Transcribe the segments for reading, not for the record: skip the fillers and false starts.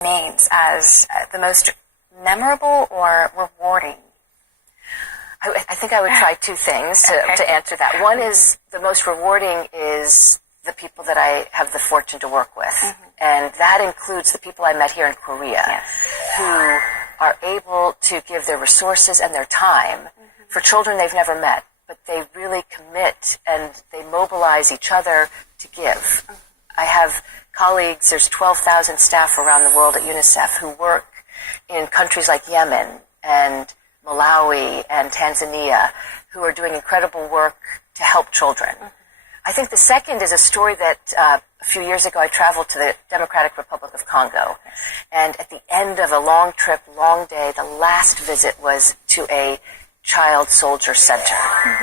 remains as the most memorable or rewarding? I think I would try two things to answer that. One is the most rewarding is the people that I have the fortune to work with. Mm-hmm. And that includes the people I met here in Korea who are able to give their resources and their time for children they've never met. But they really commit and they mobilize each other to give. I have colleagues, there's 12,000 staff around the world at Unicef who work in countries like Yemen and Malawi and Tanzania who are doing incredible work to help children. I think the second is a story that a few years ago I traveled to the Democratic Republic of Congo. And at the end of a long trip, long day, the last visit was to a child soldier center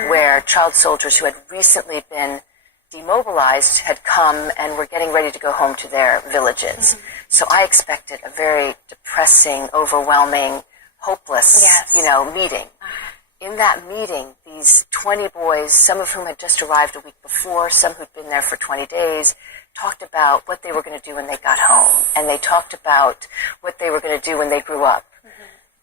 where child soldiers who had recently been demobilized had come and were getting ready to go home to their villages. So I expected a very depressing, overwhelming, hopeless, meeting. In that meeting, these 20 boys, some of whom had just arrived a week before, some who'd been there for 20 days, talked about what they were going to do when they got home. And they talked about what they were going to do when they grew up.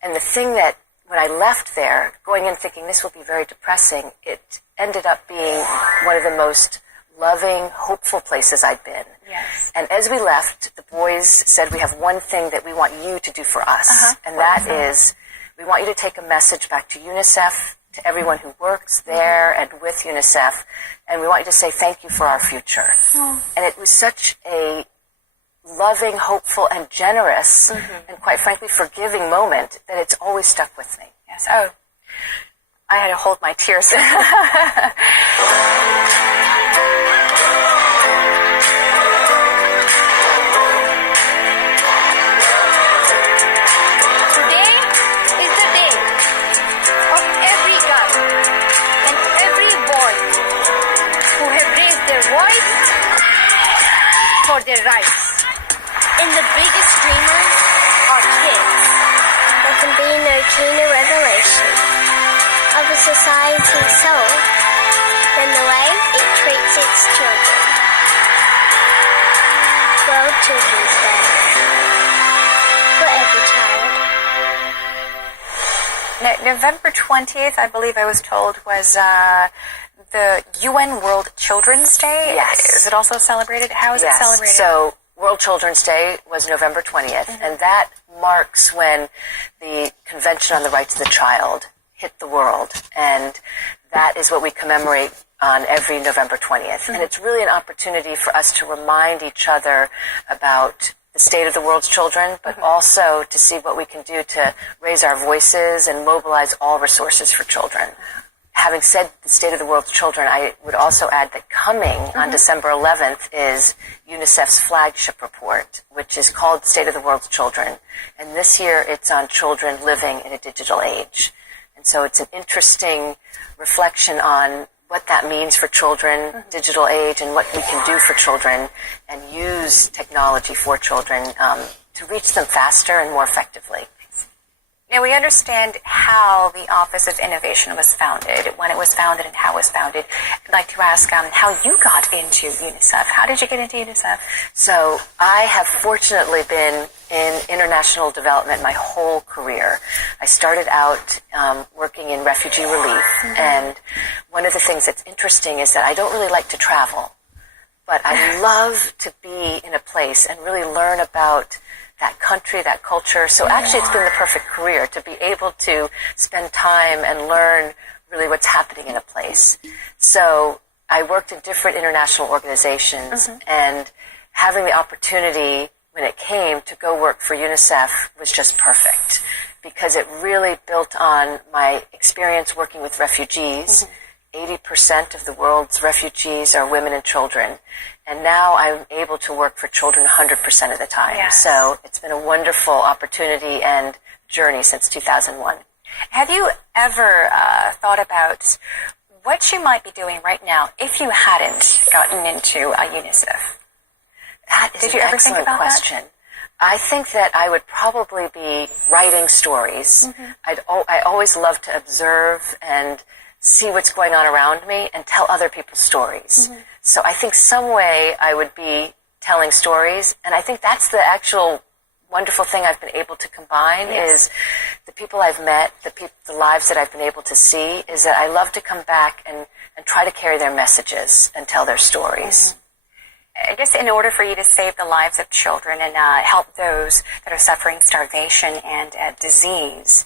And the thing that, when I left there, going in thinking this will be very depressing, it ended up being one of the most loving, hopeful places I'd been. Yes. And as we left, the boys said, we have one thing that we want you to do for us. And that is, we want you to take a message back to Unicef, to everyone who works there and with Unicef, and we want you to say thank you for our future. And it was such a loving, hopeful, and generous, and quite frankly, forgiving moment that it's always stuck with me. Yes. Oh, I had to hold my tears. for their rights. And the biggest dreamers are kids. There can be no keener revelation of a society's soul than the way it treats its children. World Children's Day. For every child. November 20th, I believe I was told, was the UN World Children's Day. Yes. Is it also celebrated? How is it celebrated? So World Children's Day was November 20th, and that marks when the Convention on the Rights of the Child hit the world, and that is what we commemorate on every November 20th. And it's really an opportunity for us to remind each other about the state of the world's children, but also to see what we can do to raise our voices and mobilize all resources for children. Having said the state of the world's children, I would also add that coming on December 11th is UNICEF's flagship report, which is called State of the World's Children. And this year it's on children living in a digital age. And so it's an interesting reflection on what that means for children, digital age, and what we can do for children, and use technology for children to reach them faster and more effectively. Now, we understand how the Office of Innovation was founded, when it was founded, and how it was founded. I'd like to ask how you got into UNICEF. How did you get into UNICEF? So I have fortunately been in international development my whole career. I started out working in refugee relief, and one of the things that's interesting is that I don't really like to travel, but I love to be in a place and really learn about that country, that culture. So actually it's been the perfect career to be able to spend time and learn really what's happening in a place. So I worked in different international organizations, and having the opportunity when it came to go work for UNICEF was just perfect, because it really built on my experience working with refugees. 80% of the world's refugees are women and children. And now I'm able to work for children 100% of the time. Yes. So it's been a wonderful opportunity and journey since 2001. Have you ever thought about what you might be doing right now if you hadn't gotten into UNICEF? That is an excellent question. I think that I would probably be writing stories. I always love to observe and see what's going on around me and tell other people's stories. So I think some way I would be telling stories, and I think that's the actual wonderful thing I've been able to combine is the people I've met, the lives that I've been able to see, is that I love to come back and try to carry their messages and tell their stories. I guess in order for you to save the lives of children and help those that are suffering starvation and disease,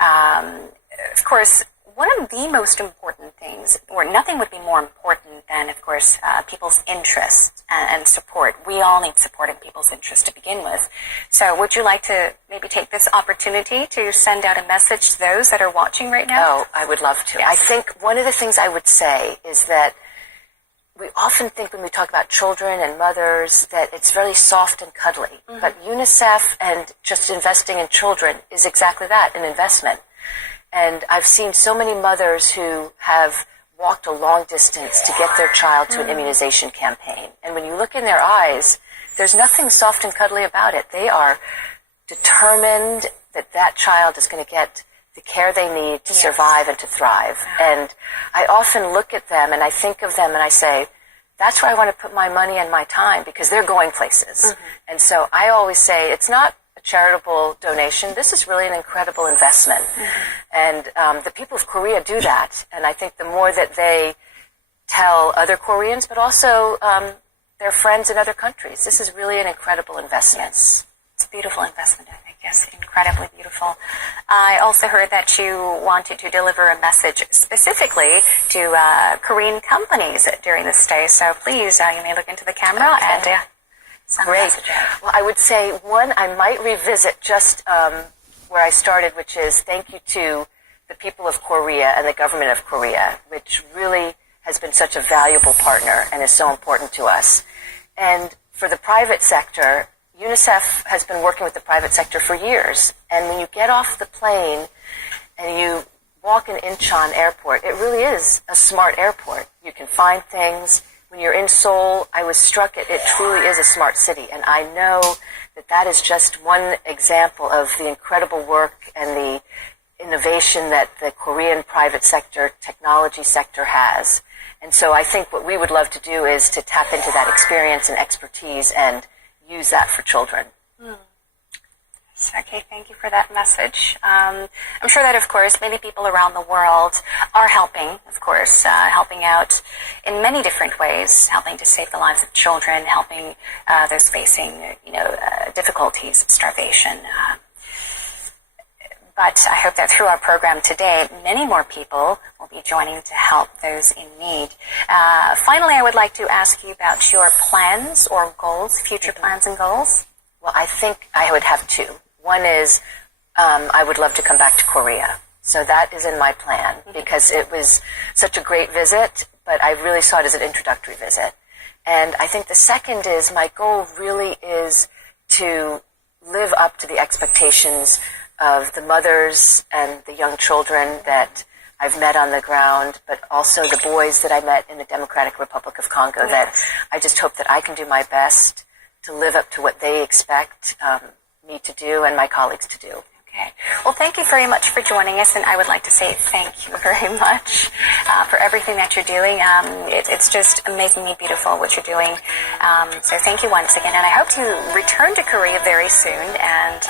of course, one of the most important things, or nothing would be more important than, of course, people's interest and support. We all need support in people's interest to begin with. So would you like to maybe take this opportunity to send out a message to those that are watching right now? Oh, I would love to. Yes. I think one of the things I would say is that we often think when we talk about children and mothers that it's very soft and cuddly. But UNICEF and just investing in children is exactly that, an investment. And I've seen so many mothers who have walked a long distance to get their child to an immunization campaign. And when you look in their eyes, there's nothing soft and cuddly about it. They are determined that that child is going to get the care they need to survive and to thrive. And I often look at them and I think of them and I say, that's where I want to put my money and my time because they're going places. And so I always say, it's not a charitable donation. This is really an incredible investment. And the people of Korea do that. And I think the more that they tell other Koreans, but also their friends in other countries, this is really an incredible investment. Yes. It's a beautiful investment, I think. Yes, incredibly beautiful. I also heard that you wanted to deliver a message specifically to Korean companies during this day. So please, you may look into the camera and Great. Well, I would say, one, I might revisit just where I started, which is thank you to the people of Korea and the government of Korea, which really has been such a valuable partner and is so important to us. And for the private sector, UNICEF has been working with the private sector for years. And when you get off the plane and you walk in Incheon Airport, it really is a smart airport. You can find things. When you're in Seoul, I was struck it truly is a smart city. And I know that that is just one example of the incredible work and the innovation that the Korean private sector, technology sector has. And so I think what we would love to do is to tap into that experience and expertise and use that for children. Okay, thank you for that message. I'm sure that, of course, many people around the world are helping, of course, helping out in many different ways, helping to save the lives of children, helping those facing, difficulties, starvation. But I hope that through our program today, many more people will be joining to help those in need. Finally, I would like to ask you about your plans or goals, future plans and goals. Well, I think I would have two. One is I would love to come back to Korea. So that is in my plan because it was such a great visit, but I really saw it as an introductory visit. And I think the second is my goal really is to live up to the expectations of the mothers and the young children that I've met on the ground, but also the boys that I met in the Democratic Republic of Congo, that I just hope that I can do my best to live up to what they expect me to do and my colleagues to do. Okay. Well, thank you very much for joining us, and I would like to say thank you very much for everything that you're doing. It's just amazingly beautiful what you're doing. So thank you once again, and I hope to return to Korea very soon and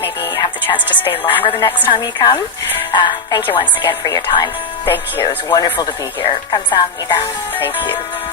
maybe have the chance to stay longer the next time you come. Thank you once again for your time. Thank you. It was wonderful to be here. 감사합니다. Thank you.